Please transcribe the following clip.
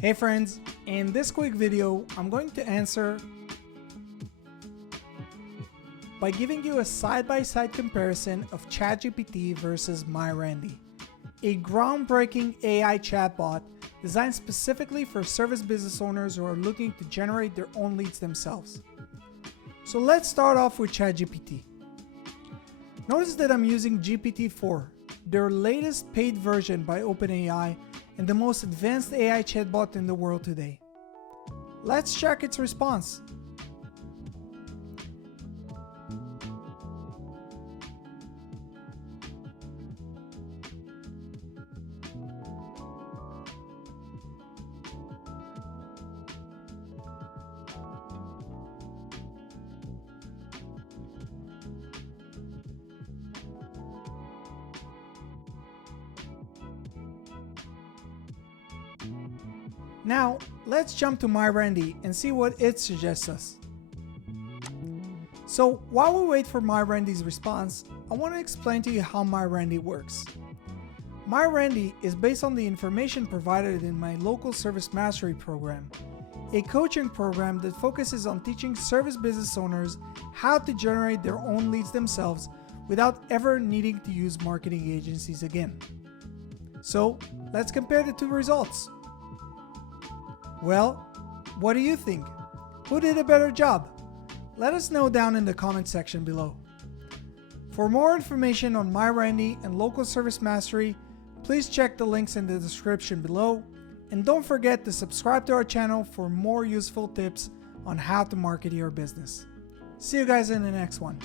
Hey friends, in this quick video, I'm going to answer by giving you a side-by-side comparison of ChatGPT versus MyRandy, a groundbreaking AI chatbot designed specifically for service business owners who are looking to generate their own leads themselves. So let's start off with ChatGPT. Notice that I'm using GPT-4, their latest paid version by OpenAI and the most advanced AI chatbot in the world today. Let's check its response. Now, let's jump to MyRandy and see what it suggests us. So, while we wait for MyRandy's response, I want to explain to you how MyRandy works. MyRandy is based on the information provided in my local service mastery program, a coaching program that focuses on teaching service business owners how to generate their own leads themselves without ever needing to use marketing agencies again. So, let's compare the two results. Well, what do you think? Who did a better job? Let us know down in the comment section below. For more information on MyRandy and local service mastery, please check the links in the description below, and don't forget to subscribe to our channel for more useful tips on how to market your business. See you guys in the next one.